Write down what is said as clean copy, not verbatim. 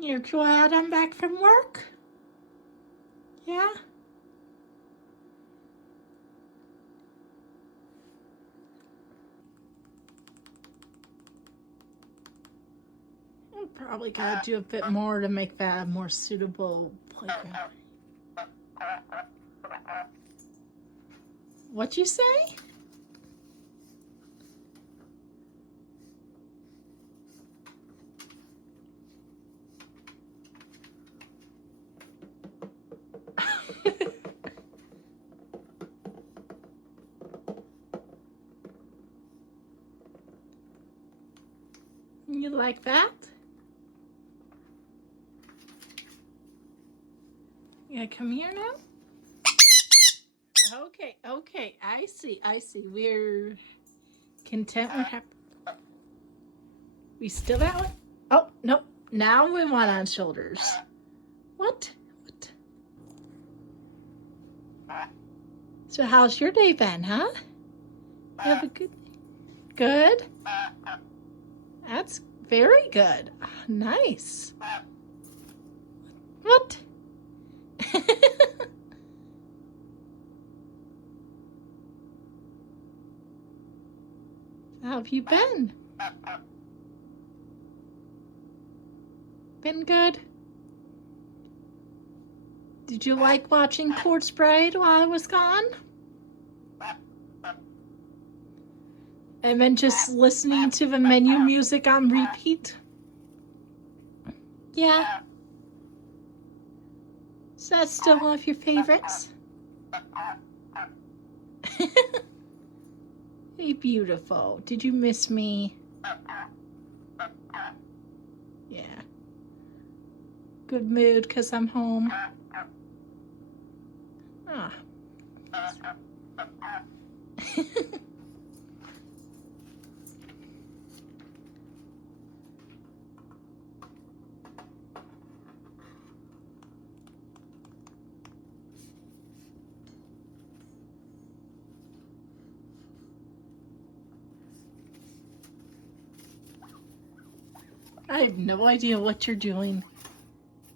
You're glad I'm back from work? Yeah? I'll probably gotta do a bit more to make that a more suitable playground. What'd you say? You like that? You gonna come here now? Okay, I see. We're content with we still that one? Oh, nope. Now we want on shoulders. What? So how's your day been, huh? You have a good? That's very good. Nice. What? How have you been? Been good? Did you like watching Quartz Bride while I was gone? And then just listening to the menu music on repeat? Yeah. Is that still one of your favorites? Hey, beautiful. Did you miss me? Yeah. Good mood because I'm home. Ah. I have no idea what you're doing.